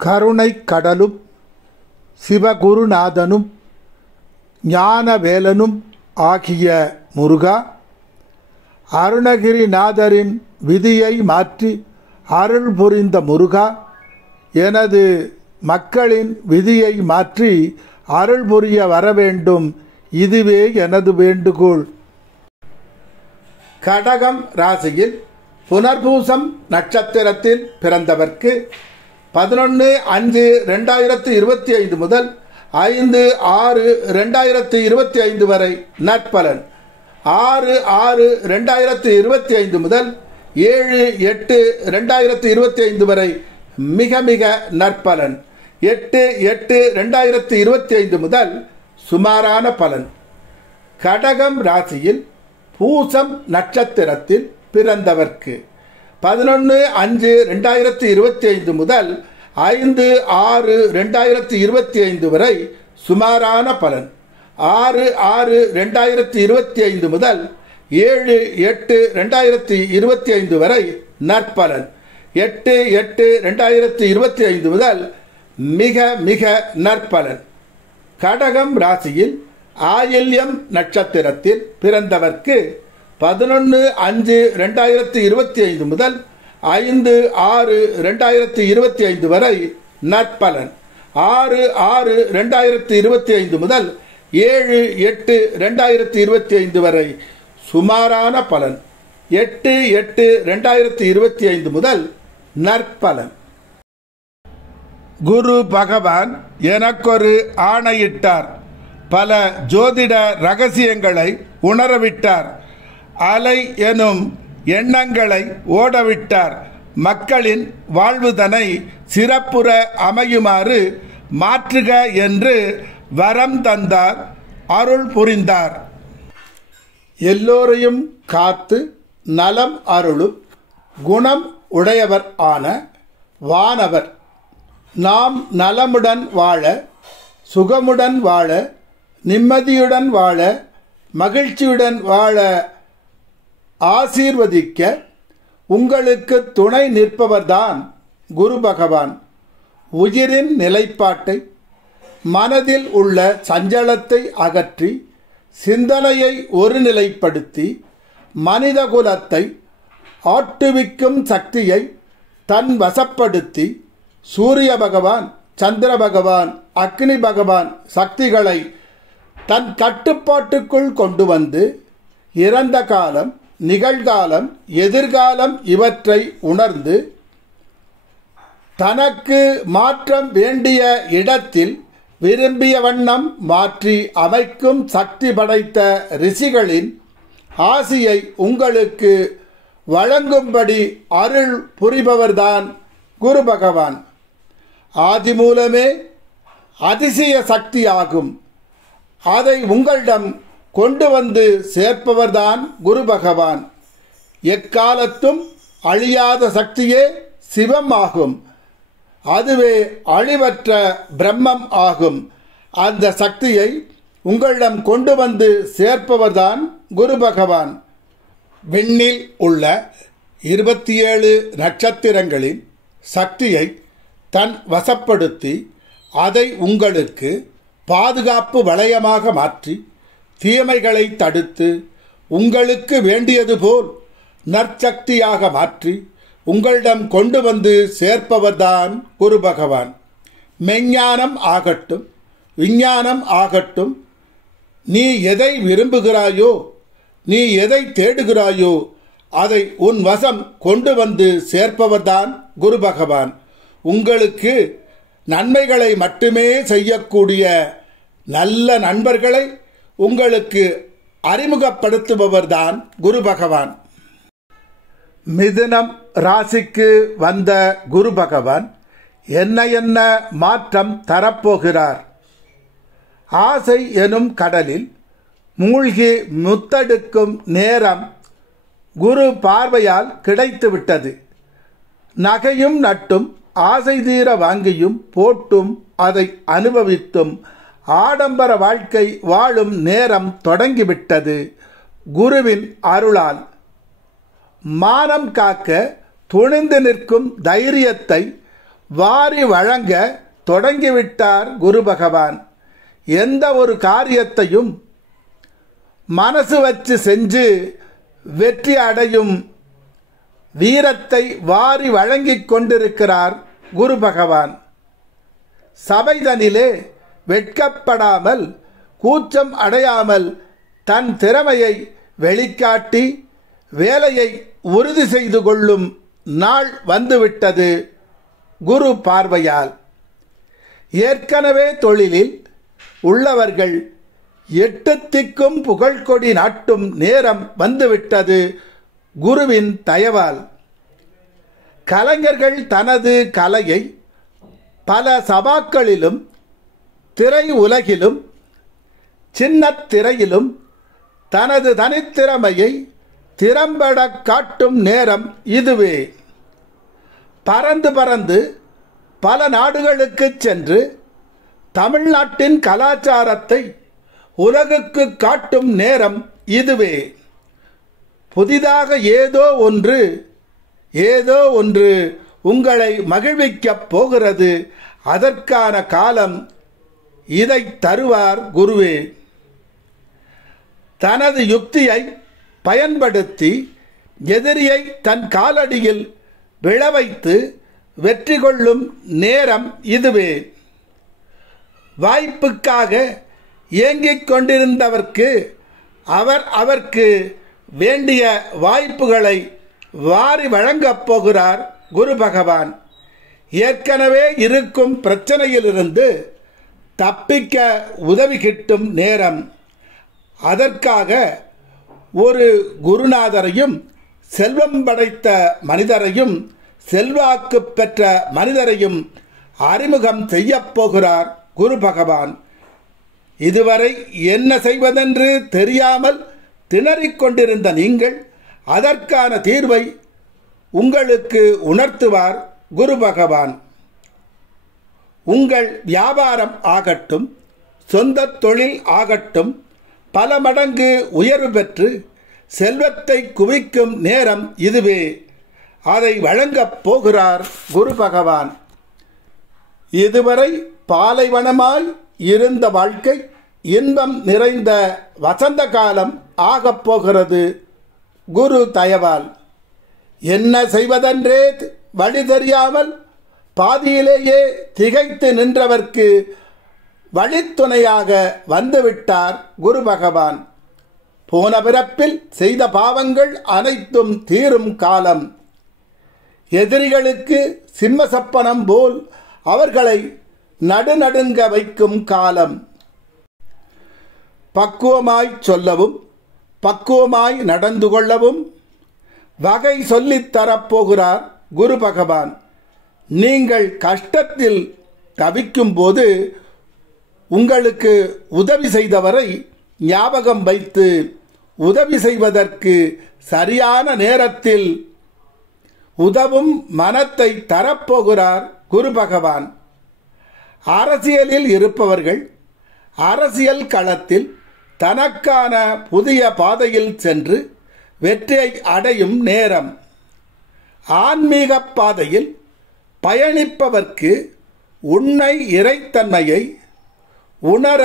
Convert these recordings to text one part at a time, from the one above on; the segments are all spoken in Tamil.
கருணை கடலும் சிவகுருநாதனும் ஞானவேலனும் ஆகிய முருகா, அருணகிரிநாதரின் விதியை மாற்றி அருள் புரிந்த முருகா, எனது மக்களின் விதியை மாற்றி அருள் புரிய வரவேண்டும். இதுவே எனது வேண்டுகோள். கடகம் ராசியில் புனர்பூசம் நட்சத்திரத்தில் பிறந்தவர்க்கு 11/5/2025 முதல் 5/6/2025 வரை நற்பலன். 6/6/2025 முதல் 7/8/2025 வரை மிக மிக நற்பலன். 8/8/2025 முதல் சுமாரான பலன். கடகம் ராசியில் பூசம் நட்சத்திரத்தில் பிறந்தவர்க்கு 11/5/2025 முதல் 5/6/2025 வரை சுமாரான பலன். 6/6/2025 முதல் 7/8/2025 வரை நற்பலன். 8/8/2025 முதல் மிக மிக நற்பலன். கடகம் ராசியில் ஆயில்யம் நட்சத்திரத்தில் பிறந்தவர்க்கு 11/5/2025 முதல் 5/6/2025 வரை நற்பலன். 6/6/2025 முதல் 7/8/2025 வரை சுமாரான பலன். 8/8/2025 முதல் நற்பலன். குரு பகவான் எனக்கொரு ஆணையிட்டார். பல ஜோதிட ரகசியங்களை உணரவிட்டார். அலை எனும் எண்ணங்களை ஓடவிட்டார். மக்களின் வாழ்வுதனை சிறப்புற அமையுமாறு மாற்றுக என்று வரம் தந்தார், அருள் புரிந்தார். எல்லோரையும் காத்து நலம் அருளும் குணம் உடையவர் ஆன வானவர் நாம் நலமுடன் வாழ, சுகமுடன் வாழ, நிம்மதியுடன் வாழ, மகிழ்ச்சியுடன் வாழ ஆசீர்வதிக்க உங்களுக்கு துணை நிற்பவர்தான் குரு பகவான். உயிரின் நிலைப்பாட்டை, மனதில் உள்ள சஞ்சலத்தை அகற்றி சிந்தனையை ஒருநிலைப்படுத்தி மனிதகுலத்தை ஆட்டுவிக்கும் சக்தியை தன் வசப்படுத்தி சூரிய பகவான், சந்திர பகவான், அக்னி பகவான் சக்திகளை தன் கட்டுப்பாட்டுக்குள் கொண்டு வந்து இறந்த காலம், நிகழ்காலம், எதிர்காலம் இவற்றை உணர்ந்து தனக்கு மாற்றம் வேண்டிய இடத்தில் விரும்பிய வண்ணம் மாற்றி அமைக்கும் சக்தி படைத்த ரிஷிகளின் ஆசியை உங்களுக்கு வழங்கும்படி அருள் புரிபவர்தான் குரு பகவான். ஆதி மூலமே அதிசய சக்தியாகும். அதை உங்களிடம் கொண்டு வந்து சேர்ப்பவர்தான் குரு பகவான். எக்காலத்தும் அழியாத சக்தியே சிவம் ஆகும். அதுவே அழிவற்ற பிரம்மம் ஆகும். அந்த சக்தியை உங்களிடம் கொண்டு வந்து சேர்ப்பவர்தான் குரு பகவான். விண்ணில் உள்ள 27 நட்சத்திரங்களின் சக்தியை தன் வசப்படுத்தி அதை உங்களுக்கு பாதுகாப்பு வளையமாக மாற்றி தீமைகளை தடுத்து உங்களுக்கு வேண்டியது போல் நற்சக்தியாக மாற்றி உங்களிடம் கொண்டு வந்து சேர்ப்பவர்தான் குரு பகவான். மெஞ்ஞானம் ஆகட்டும், விஞ்ஞானம் ஆகட்டும், நீ எதை விரும்புகிறாயோ, நீ எதை தேடுகிறாயோ அதை உன் வசம் கொண்டு வந்து சேர்ப்பவர்தான் குரு பகவான். உங்களுக்கு நன்மைகளை மட்டுமே செய்யக்கூடிய நல்ல நண்பர்களை உங்களுக்கு அறிமுகப்படுத்துபவர்தான் குரு பகவான். மிதுனம் ராசிக்கு வந்த குரு பகவான் என்ன மாற்றம் தரப்போகிறார்? ஆசை எனும் கடலில் மூழ்கி முத்தெடுக்கும் நேரம் குரு பார்வையால் கிடைத்துவிட்டது. நகையும் நட்டும் ஆசை தீர வாங்கியும் போட்டும் அதை அனுபவித்தும் ஆடம்பர வாழ்க்கை வாழும் நேரம் தொடங்கிவிட்டது. குருவின் அருளால் மானம் காக்க துணிந்து நிற்கும் தைரியத்தை வாரி வழங்க தொடங்கிவிட்டார் குரு பகவான். எந்த ஒரு காரியத்தையும் மனசு வச்சு செஞ்சு வெற்றி அடையும் வீரத்தை வாரி வழங்கிக் கொண்டிருக்கிறார் குரு பகவான். சபைதனிலே வெட்கப்படாமல் கூச்சம் அடையாமல் தன் திறமையை வெளிக்காட்டி வேலையை உறுதி செய்து கொள்ளும் நாள் வந்துவிட்டது குரு பார்வையால். ஏற்கனவே தொழிலில் உள்ளவர்கள் 8 திக்கும் புகழ்கொடி நாட்டும் நேரம் வந்துவிட்டது குருவின் தயவால். கலைஞர்கள் தனது கலையை பல சபாக்களிலும் திரை உலகிலும் சின்ன திரையிலும் தனது தனித்திறமையை திறம்பட காட்டும் நேரம் இதுவே. பறந்து பறந்து பல நாடுகளுக்கு சென்று தமிழ்நாட்டின் கலாச்சாரத்தை உலகுக்கு காட்டும் நேரம் இதுவே. புதிதாக ஏதோ ஒன்று உங்களை மகிழ்விக்கப் போகிறது. அதற்கான காலம் இதை தருவார் குருவே. தனது யுக்தியை பயன்படுத்தி எதிரியை தன் காலடியில் விழவைத்து வெற்றி கொள்ளும் நேரம் இதுவே. வாய்ப்புக்காக ஏங்கிக் கொண்டிருந்தவர்க்கு அவருக்கு வேண்டிய வாய்ப்புகளை வாரி வழங்கப் போகிறார் குரு பகவான். ஏற்கனவே இருக்கும் பிரச்சனையிலிருந்து தப்பிக்க உதவி கிட்டும் நேரம். அதற்காக ஒரு குருநாதரையும் செல்வம் படைத்த மனிதரையும் செல்வாக்கு பெற்ற மனிதரையும் அறிமுகம் செய்யப் போகிறார் குரு பகவான். இதுவரை என்ன செய்வதென்று தெரியாமல் திணறிக் கொண்டிருந்த நீங்கள் அதற்கான தீர்வை உங்களுக்கு உணர்த்துவார் குரு பகவான். உங்கள் வியாபாரம் ஆகட்டும், சொந்த தொழில் ஆகட்டும், பல மடங்கு உயர்வு பெற்று செல்வத்தை குவிக்கும் நேரம் இதுவே. அதை வழங்கப் போகிறார் குரு பகவான். இதுவரை பாலைவனமாய் இருந்த வாழ்க்கை இன்பம் நிறைந்த வசந்த காலம் ஆகப் போகிறது குரு தயவால். என்ன செய்வதென்றே வழி தெரியாமல் பாதியிலேயே திகைத்து நின்றவர்க்கு வழித்துணையாக வந்துவிட்டார் குரு பகவான். போன பிறப்பில் செய்த பாவங்கள் அனைத்தும் தீரும் காலம். எதிரிகளுக்கு சிம்மசப்பனம் போல் அவர்களை நடுநடுங்க வைக்கும் காலம். பக்குவமாய் சொல்லவும் பக்குவமாய் நடந்து கொள்ளவும் வகை சொல்லித் தரப்போகிறார் குரு பகவான். நீங்கள் கஷ்டத்தில் தவிக்கும் போது உங்களுக்கு உதவி செய்தவரை ஞாபகம் வைத்து உதவி செய்வதற்கு சரியான நேரத்தில் உதவும் மனத்தை தரப்போகிறார் குரு பகவான். அரசியலில் இருப்பவர்கள் அரசியல் களத்தில் தனக்கான புதிய பாதையில் சென்று வெற்றியை அடையும் நேரம். ஆன்மீக பாதையில் பயணிப்பவர்க்கு உண்மை இறைத்தன்மையை உணர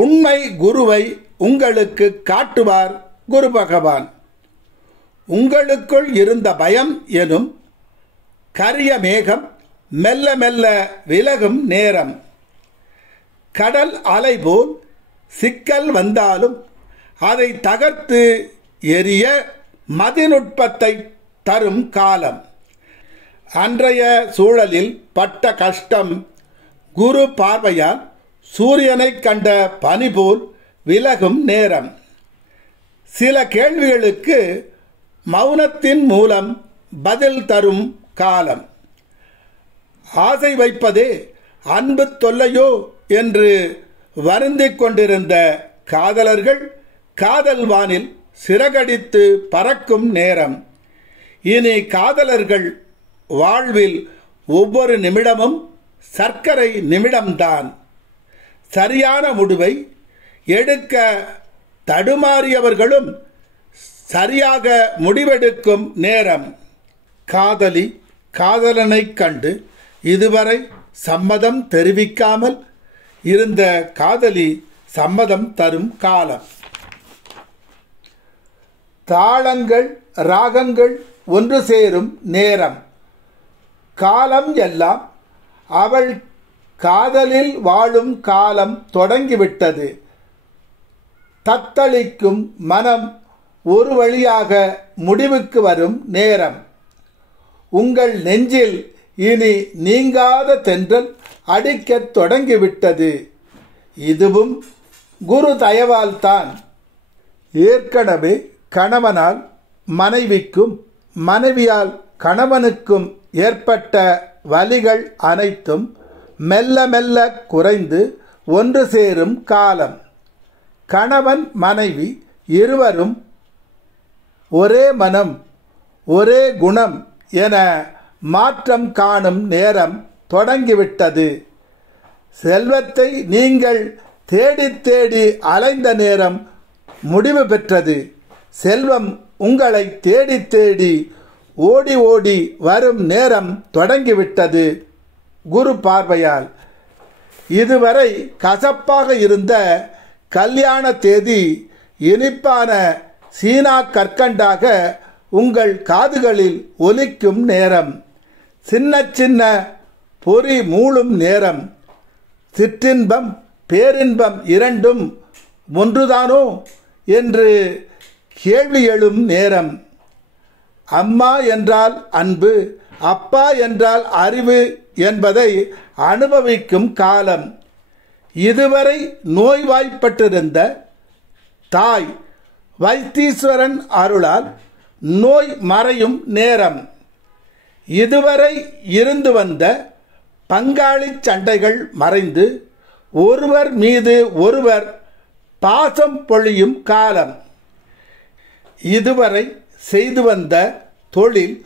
உண்மை குருவை உங்களுக்கு காட்டுவார் குரு பகவான். உங்களுக்குள் இருந்த பயம் எனும் கரிய மேகம் மெல்ல மெல்ல விலகும் நேரம். கடல் அலை போல் சிக்கல் வந்தாலும் அதை தகர்த்து எரிய மதிநுட்பத்தை தரும் காலம். அன்றைய சூழலில் பட்ட கஷ்டம் குரு பார்வையால் சூரியனை கண்ட பனி போல் விலகும் நேரம். சில கேள்விகளுக்கு மௌனத்தின் மூலம் பதில் தரும் காலம். ஆசை வைப்பதே அன்பு தொல்லையோ என்று வருந்திக் கொண்டிருந்த காதலர்கள் காதல் வானில் சிறகடித்து பறக்கும் நேரம். இனி காதலர்கள் வாழ்வில் ஒவ்வொரு நிமிடமும் சர்க்கரை நிமிடம்தான். சரியான முடிவை எடுக்க தடுமாறியவர்களும் சரியாக முடிவெடுக்கும் நேரம். காதலி காதலனை கண்டு இதுவரை சம்மதம் தெரிவிக்காமல் இருந்த காதலி சம்மதம் தரும் காலம். தாளங்கள் ராகங்கள் ஒன்று சேரும் நேரம். காலம் எல்லாம் அவள் காதலில் வாழும் காலம் தொடங்கிவிட்டது. தத்தளிக்கும் மனம் ஒரு வழியாக முடிவுக்கு வரும் நேரம். உங்கள் நெஞ்சில் இனி நீங்காத தென்றல் அடிக்கத் தொடங்கிவிட்டது. இதுவும் குரு தயவால்தான். ஏற்கனவே கணவனால் மனைவிக்கும் மனைவியால் கணவனுக்கும் ஏற்பட்ட வலிகள் அனைத்தும் மெல்ல மெல்ல குறைந்து ஒன்று சேரும் காலம். கணவன் மனைவி இருவரும் ஒரே மனம் ஒரே குணம் என மாற்றம் காணும் நேரம் தொடங்கிவிட்டது. செல்வத்தை நீங்கள் தேடி தேடி அலைந்த நேரம் முடிவு பெற்றது. செல்வம் உங்களை தேடி தேடி ஓடி ஓடி வரும் நேரம் தொடங்கிவிட்டது குரு பார்வையால். இதுவரை கசப்பாக இருந்த கல்யாண தேதி இனிப்பான சீனா கற்கண்டாக உங்கள் காதுகளில் ஒலிக்கும் நேரம். சின்ன சின்ன பொறி மூளும் நேரம். சிற்றின்பம் பேரின்பம் இரண்டும் ஒன்றுதானோ என்று கேள்வி எழும் நேரம். அம்மா என்றால் அன்பு, அப்பா என்றால் அறிவு என்பதை அனுபவிக்கும் காலம். இதுவரை நோய்வாய்ப்பட்டிருந்த தாய் வைத்தீஸ்வரன் அருளால் நோய் மறையும் நேரம். இதுவரை இருந்து வந்த பங்காளி சண்டைகள் மறைந்து ஒருவர் மீது ஒருவர் பாசம் பொழியும் காலம். இதுவரை செய்து வந்த தொழில்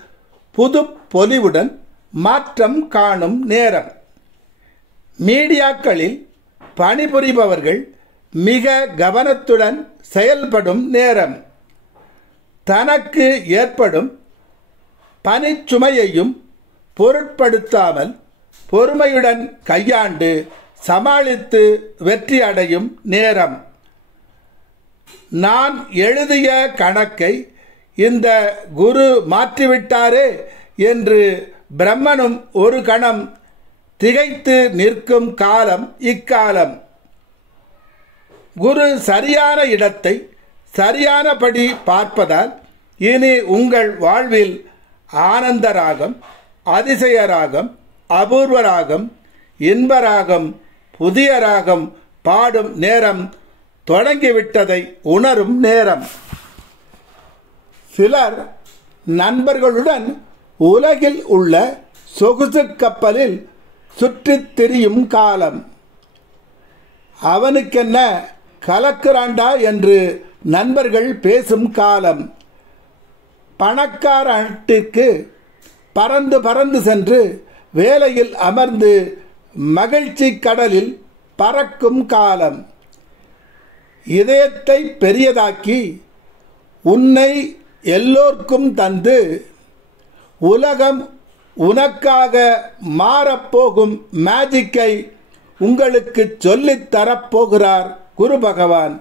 புது பொலிவுடன் மாற்றம் காணும் நேரம். மீடியாக்களில் பணிபுரிபவர்கள் மிக கவனத்துடன் செயல்படும் நேரம். தனக்கு ஏற்படும் பணிச்சுமையையும் பொருட்படுத்தாமல் பொறுமையுடன் கையாண்டு சமாளித்து வெற்றி அடையும் நேரம். நான் எழுதிய கணக்கை இந்த குரு மாற்றிவிட்டாரே என்று பிரம்மனும் ஒரு கணம் திகைத்து நிற்கும் காலம் இக்காலம். குரு சரியான இடத்தை சரியானபடி பார்ப்பதால் இனி உங்கள் வாழ்வில் ஆனந்த ராகம், அதிசய ராகம், அபூர்வ ராகம், இன்ப ராகம், புதிய ராகம் பாடும் நேரம் தொடங்கிவிட்டதை உணரும் நேரம். சிலர் நண்பர்களுடன் உலகில் உள்ள சொகுசு கப்பலில் சுற்றித் திரியும் காலம். அவனுக்கென்ன கலக்குறாண்டா என்று நண்பர்கள் பேசும் காலம். பணக்காரட்டிற்கு பறந்து பறந்து சென்று வேலையில் அமர்ந்து மகிழ்ச்சி கடலில் பறக்கும் காலம். இதயத்தை பெரியதாக்கி உன்னை எல்லோர்க்கும் தந்து உலகம் உனக்காக மாறப்போகும் மேஜிக்கை உங்களுக்கு சொல்லித் தரப்போகிறார் குரு பகவான்.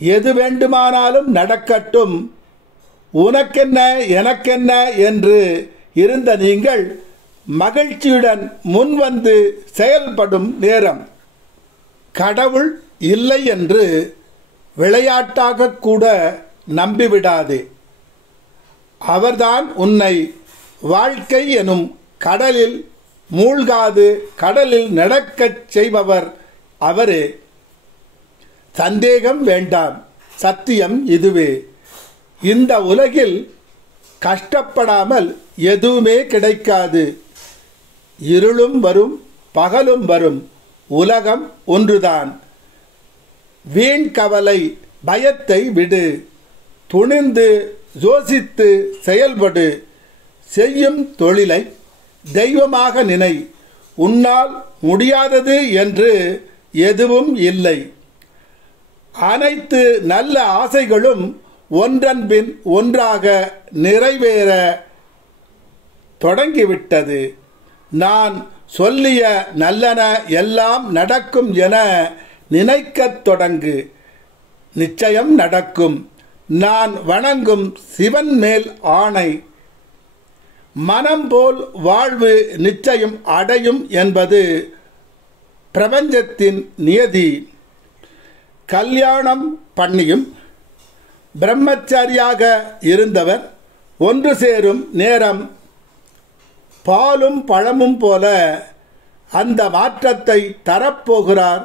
எது வேண்டுமானாலும் நடக்கட்டும், உனக்கென்ன எனக்கென்ன என்று இருந்த நீங்கள் மகிழ்ச்சியுடன் முன்வந்து செயல்படும் நேரம். கடவுள் இல்லை என்று விளையாட்டாக கூட நம்பிவிடாதே. அவர்தான் உன்னை வாழ்க்கை எனும் கடலில் மூழ்காது கடலில் நடக்கச் செய்பவர் அவரே. சந்தேகம் வேண்டாம், சத்தியம் இதுவே. இந்த உலகில் கஷ்டப்படாமல் எதுவுமே கிடைக்காது. இருளும் வரும் பகலும் வரும், உலகம் ஒன்றுதான். வீண் கவலை பயத்தை விடு, துணிந்து யோசித்து செயல்படு. செய்யும் தொழிலை தெய்வமாக நினை. உன்னால் முடியாதது என்று எதுவும் இல்லை. அனைத்து நல்ல ஆசைகளும் ஒன்றன் பின் ஒன்றாக நிறைவேற தொடங்கிவிட்டது. நான் சொல்லிய நல்லன எல்லாம் நடக்கும் என நினைக்கத் தொடங்கு. நிச்சயம் நடக்கும். நான் வணங்கும் சிவன் மேல் ஆணை. மனம் போல் வாழ்வு நிச்சயம் அடையும் என்பது பிரபஞ்சத்தின் நியதி. கல்யாணம் பண்ணியும் பிரம்மச்சாரியாக இருந்தவர் ஒன்று சேரும் நேரம் பாலும் பழமும் போல அந்த மாற்றத்தை தரப்போகிறார்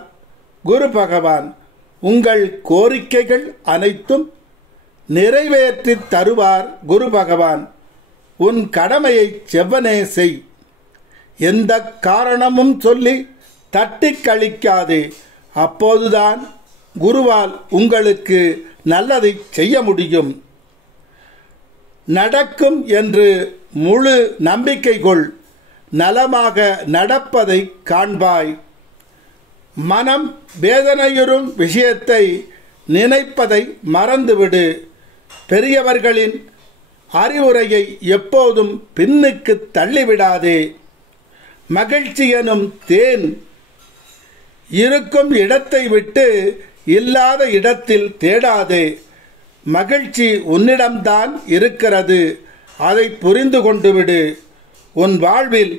குரு பகவான். உங்கள் கோரிக்கைகள் அனைத்தும் நிறைவேற்றி தருவார் குரு பகவான். உன் கடமையை செவ்வனே செய். எந்த காரணமும் சொல்லி தட்டி கழிக்காதே. அப்போதுதான் குருவால் உங்களுக்கு நல்லதை செய்ய முடியும். நடக்கும் என்று முழு நம்பிக்கை கொள். நலமாக நடப்பதை காண்பாய். மனம் வேதனையுறும் விஷயத்தை நினைப்பதை மறந்துவிடு. பெரியவர்களின் அறிவுரையை எப்போதும் பின்னுக்கு தள்ளிவிடாதே. மகிழ்ச்சி எனும் தேன் இருக்கும் இடத்தை விட்டு இல்லாத இடத்தில் தேடாதே. மகிழ்ச்சி உன்னிடம்தான் இருக்கிறது. அதை புரிந்து கொண்டு விடு. உன் வாழ்வில்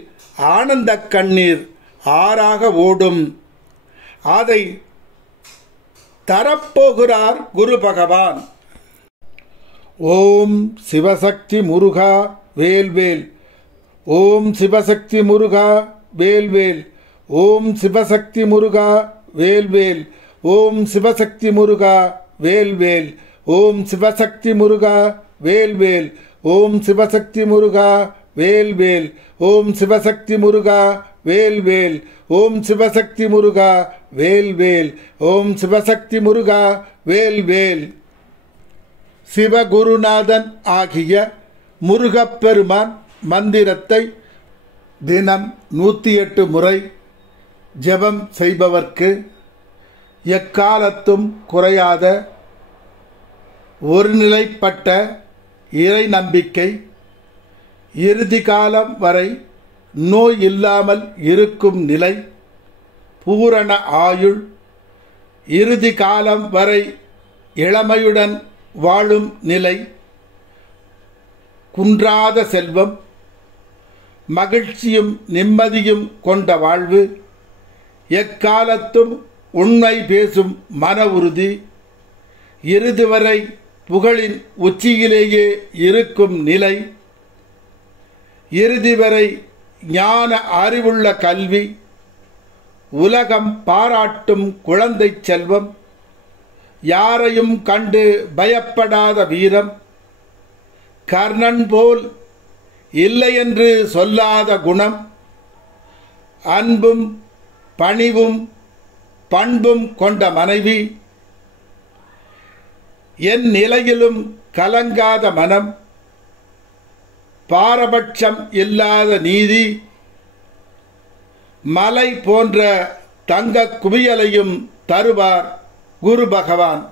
ஆனந்த கண்ணீர் ஆறாக ஓடும். அதை தரப்போகிறார் குரு பகவான். ஓம் சிவசக்தி முருகா வேல்வேல். ஓம் சிவசக்தி முருகா வேல்வேல். ஓம் சிவசக்தி முருகா வேல்வேல். ஓம் சிவசக்தி முருகா வேல்வேல். ஓம் சிவசக்தி முருகா வேல்வேல். ஓம் சிவசக்தி முருகா வேல்வேல். ஓம் சிவசக்தி முருகா வேல்வேல். ஓம் சிவசக்தி முருகா வேல்வேல். ஓம் சிவசக்தி முருகா வேல்வேல். சிவகுருநாதன் ஆகிய முருகப்பெருமான் மந்திரத்தை தினம் 108 முறை ஜெபம் செய்பவர்க்கு எக்காலத்தும் குறையாத ஒருநிலைப்பட்ட இறை நம்பிக்கை, இறுதி காலம் வரை நோய் இல்லாமல் இருக்கும் நிலை, பூரண ஆயுள், இறுதி காலம் வரை இளமையுடன் வாழும் நிலை, குன்றாத செல்வம், மகிழ்ச்சியும் நிம்மதியும் கொண்ட வாழ்வு, எக்காலத்தும் உண்மை பேசும் மன உறுதி, இறுதி வரை புகழின் உச்சியிலேயே இருக்கும் நிலை, இறுதி வரை ஞான அறிவுள்ள கல்வி, உலகம் பாராட்டும் குழந்தை செல்வம், யாரையும் கண்டு பயப்படாத வீரம், கர்ணன் போல் இல்லை என்று சொல்லாத குணம், அன்பும் பணிவும் பண்பும் கொண்ட மனைவி, என் நிலையிலும் கலங்காத மனம், பாரபட்சம் இல்லாத நீதி, மலை போன்ற தங்க குவியலையும் தருவார் குரு பகவான்.